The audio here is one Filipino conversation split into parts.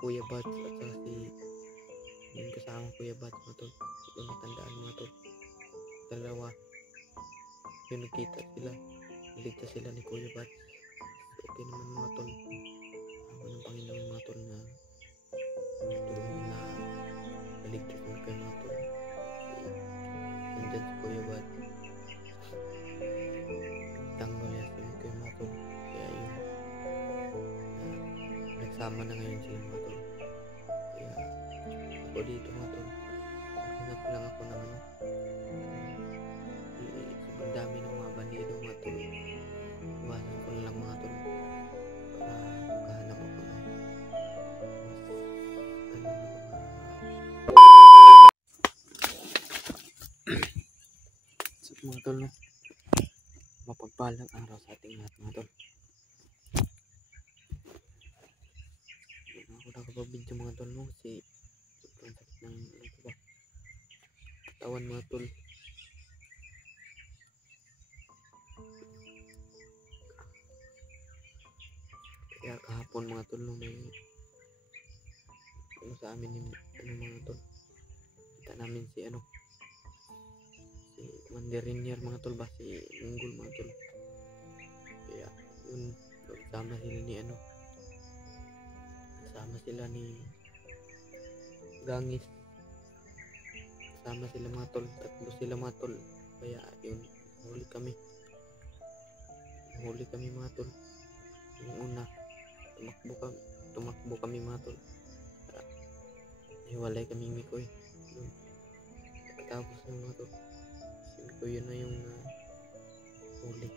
Kuya Bats at saka si yung kasama Kuya Bats mga tol. Hindi ko natandaan mga tol. Dalawa. Yung nagkita sila. Naligtas sila ni Kuya Bats. Okay naman mga tol. Ako ng Panginoon mga tol na tulungan na naligtas mo kayo mga tol. Nandyan si Kuya Bats. Tanggol niya si Kuya mga tol. Kaya yun. Nagsama na ngayon sila mga tol. Kaya ako dito mga tol. Hanap lang ako ng ano. Sobrang dami ng mga bandido mga tol. Iwasan ko na lang mga tol. Para makahanap ako ng mas ano na mga tol no. Mapagpalang araw sa ating lahat mga tol. Ako nakapag-video mga tol no. Kasi sobrang sakit ng ano ko ba katawan mga tol. Kaya kahapon mga tol no, may ano sa amin yung ano mga tol, kita namin si ano si Commander Rainier mga tol ba, si Munggol mga tol. Kaya yun, sama sila ni ano, sama sila ni Gangis, sama sila mga tol, tatlo sila mga tol. Kaya yun, huli kami mga tol. Yung una tumakbo kami mga tol. Hiwalay kami Mikoy. Pagkatapos ng mga tol, si Mikoy yun na yung huli.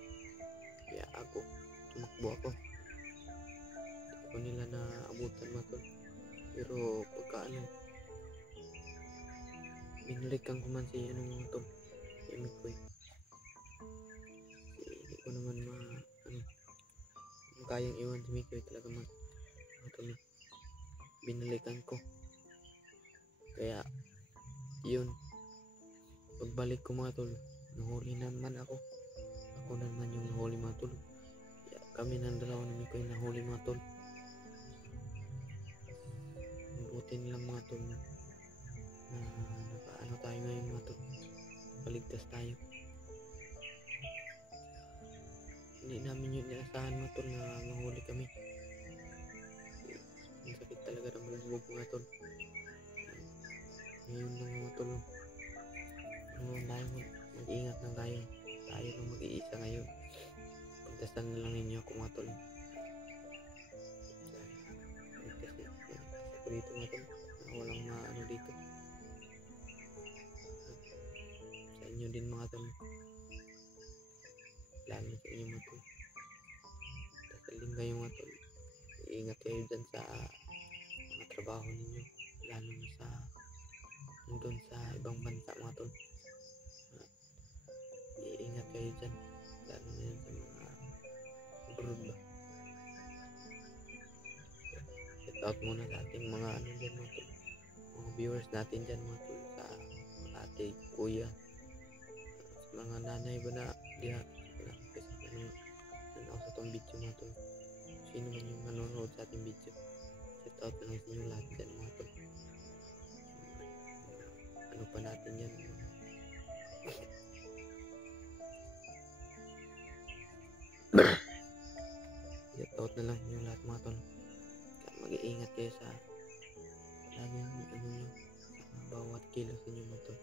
Kaya ako, tumakbo ako. Hindi ko nila na abutan mga tol. Pero pagka ano, binalikan ko man si ano mga tol, si Mikoy. Hindi ko naman kayang iwan si Mikoy talaga mga tol. Binalikan ko. Kaya yun, pagbalik ko mga tol, nahuli naman ako naman yung nahuli mga tol. Kaya kami ng dalawa na Mikoy nahuli mga tol. Mabutin lang mga tol na nakaano tayo ngayon mga tol, paligtas tayo. Hindi namin yun inasahan mga tol na mahuli kami. Ang sakit talaga ng malubog mga tol. Ngayon lang mga tol, mag-ingat lang tayo lang mag-iisa ngayon. Pagdasal na lang ninyo ako mga tol. Kasi ako dito mga tol, walang maano dito sa inyo din mga tol, lalo sa inyo mga tol. Dasal din kayo mga tol, iingat kayo dyan sa mga trabaho ninyo, lalo na sa doon sa ibang bansa mga tol. Iingat kayo dyan, lalo na yun sa mga abroad ba. Shout out muna sa ating mga ano dyan mga tol, mga viewers natin dyan mga tol, sa ate, kuya, sa mga nanay ba na diha kasi ano ako sa itong video mga tol. Sino man yung nanonood sa ating video, shout out na lang sa inyo lahat dyan mga tol. Ano pa natin yan, shout out na lang yung lahat mga tol. Mag-iingat kayo sa laging ano nyo, sa bawat kilos ninyo mga tol.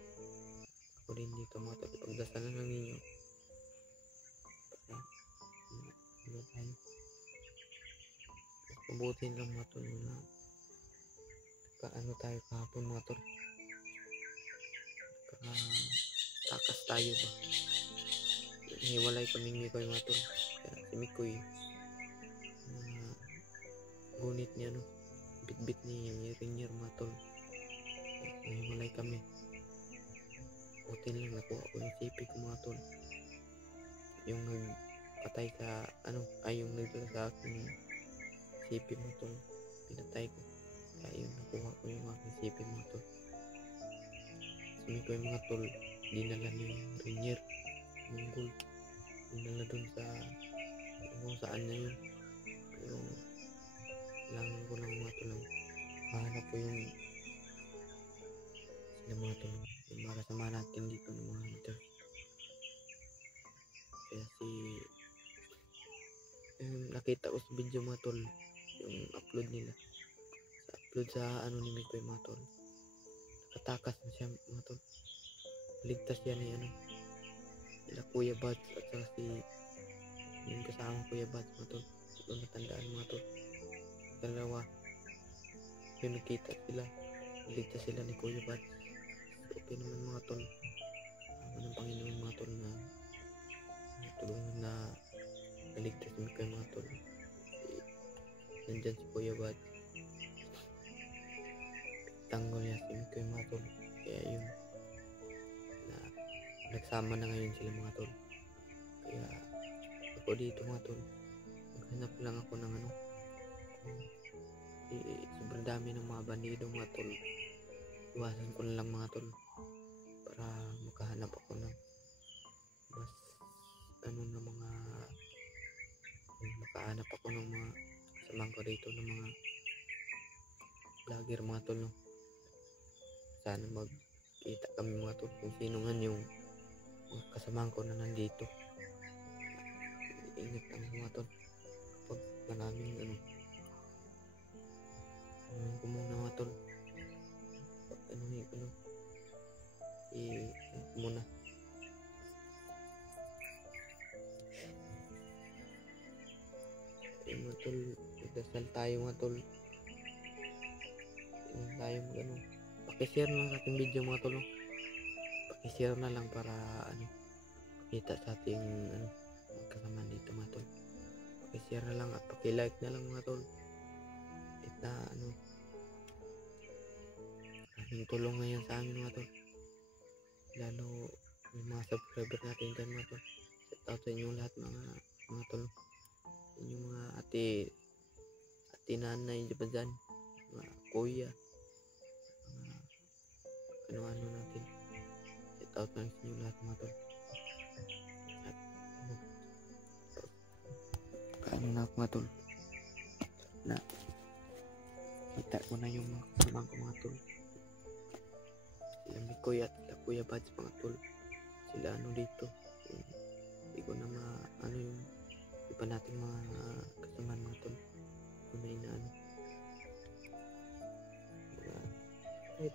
Ako rin dito mga tol, pagdasalan lang ninyo para ano tayo, pabutin lang mga tol na kaano tayo kahapon mga tol, takas tayo ba. Hiwalay kaming Mikoy mga tol. Kaya si Mikoy gunit niya no, bit ni Rainier mga tol. Hiwalay kami. Buti lang nakuha ko yung CP ko mga tol, yung nagpatay sa ano, ay yung nagdala sa akin CP mga tol, pinatay ko. Kaya yun, nakuha ko yung aking CP mga tol. Si Mikoy mga tol, dinala ni Rainier Munggol, dinala dun sa kung saan na yun. Pero kailangan ko lang mga tol ko yung sila mga tol, yung mga kasama natin dito ng mga hunter. Kaya nakita ko sa video mga tol, yung upload nila, sa ano ni Mikoy mga tol, nakatakas na siya mga tol, ligtas yan ni nila Kuya Buds at saka yung kasama Kuya Buds mga tol. Ito natandaan mga tol, dalawa yung nakita sila, ligtas sila ni Kuya Buds. Okay naman mga tol, ng Panginoon mga tol na tulungan na naligtas mo kayo mga tol. Nandyan si Kuya Buds, tanggol niya si Mikoy mga tol. Kaya yun na nagsama na ngayon sila mga tol. Kaya ako dito mga tol, maghanap lang ako ng sobrang dami ng mga bandido mga tol. Iwasan ko na lang mga tol para makahanap ako ng mas na mga makahanap ako ng mga kasamang ko dito ng mga vlogger mga tol, no? Sana magkita kami mga tol kung sino man yung mga kasamang ko na nandito. Ingat lang mga tol kapag maraming ko muna mga tol, pag muna mga tol, magdasal tayo mga tol. Tayo pakishare na sa ating video mga tol, no? Pakishare na lang para pakita sa ating kasama dito mga tol. Pakishare na lang at pakilike na lang mga tol. Kita aming tulong ngayon sa amin mga tol, lalo yung mga subscriber natin dyan mga tol. Shout out sa inyong lahat mga tol, yung mga ate nanay dyan, mga kuya, mga ano natin. Shout out lang sa inyong lahat mga tol. At paano na ako mga tol na kita ko na yung mga kasamang ko mga tol, sila Mikoy at sila Kuya Buds mga tol. Sila dito, hindi ko na yung iba nating mga kasama mga tol. Kunay na kahit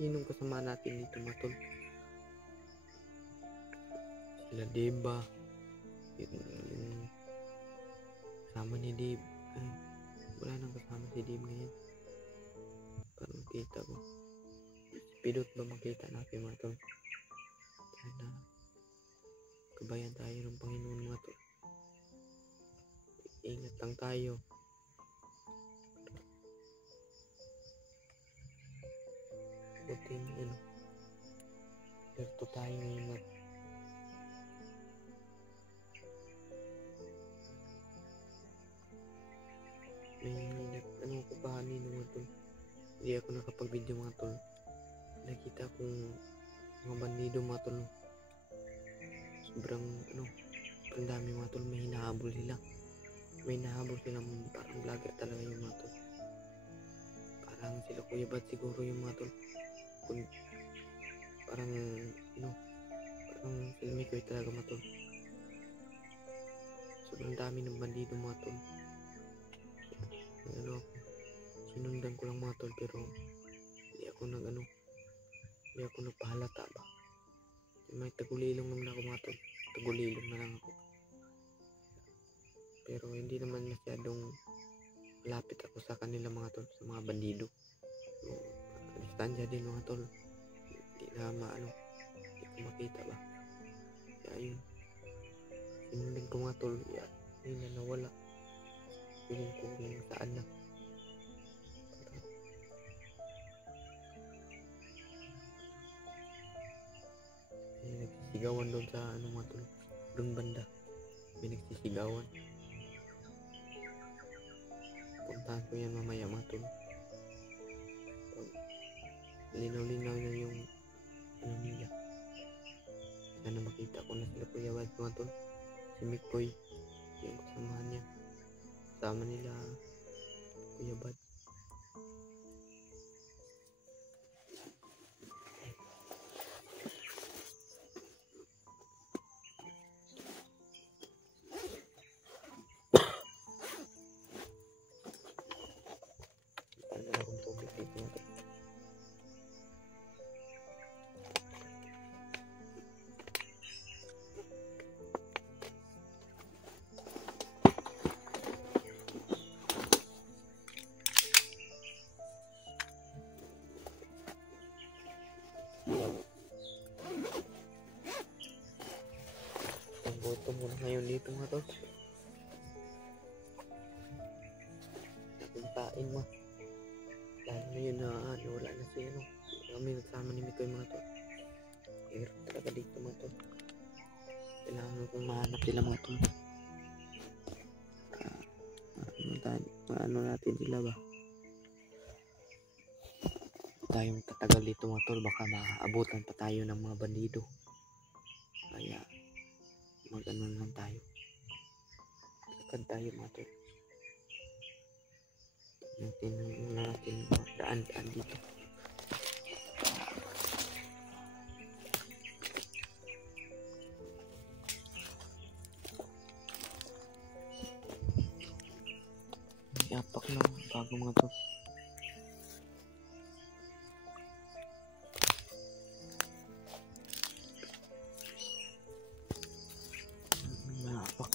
sinong kasama natin dito mga tol, sila Deba, yung kasama ni Deb. Wala nang kasama si Deb ngayon. Parang kita ko pidot ba makita natin mga tol. Kaya kabayan tayo ng Panginoon mga tol. Ingat lang tayo. Buting dito tayo ngayon may kubahanin mga tol. Hindi ako nakapag-video mga tol. Nakita kong mga bandido mga tol. Sobrang dami mga tol. May hinahabol sila. Parang vlogger talaga yung mga tol. Parang sila Kuya Buds siguro yung mga tol. Parang sila Mikoy talaga mga tol. Sobrang dami ng bandido mga tol. Sinundan ko lang mga tol, pero hindi ako nagpahalata ba. May tagulilong naman ako mga tol. Tagulilong na lang ako. Pero hindi naman masyadong malapit ako sa kanila mga tol, sa mga bandido. So, distansya din mga tol. Hindi na hindi ko makita ba. Kaya yun, sinundan ko mga tol. Yun na nawala. Piling ko kung saan na. Nagsisigawan doon sa mga tol, doon banda may nagsisigawan. Puntahan ko yan mamaya mga tol. Linaw-linaw na yung nila. Sana makita ko na sila Kuya Buds mga tol. Si Mikoy, yung kasamahan niya, kasama nila Kuya Buds. problema. Lalo na yun na wala na si ano. Kami nagsama ni Mikoy mga tol. Hirap talaga dito mga tol. Kailangan kong mahanap sila mga tol. Ano natin sila ba? Tayong tatagal dito mga tol, baka maabutan pa tayo ng mga bandido. Kaya mag-ano lang tayo. Lakad tayo mga tol. Tingnan natin mga daan-daan dito. Yapak na bago mga tol. Yapak.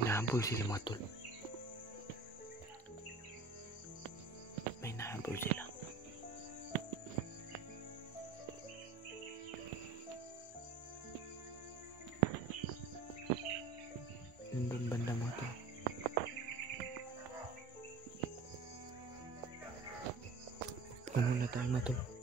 Nahabol sila mga tol. May nahabol sila. Nandun banda mga tol. Ano na tayo mga tol?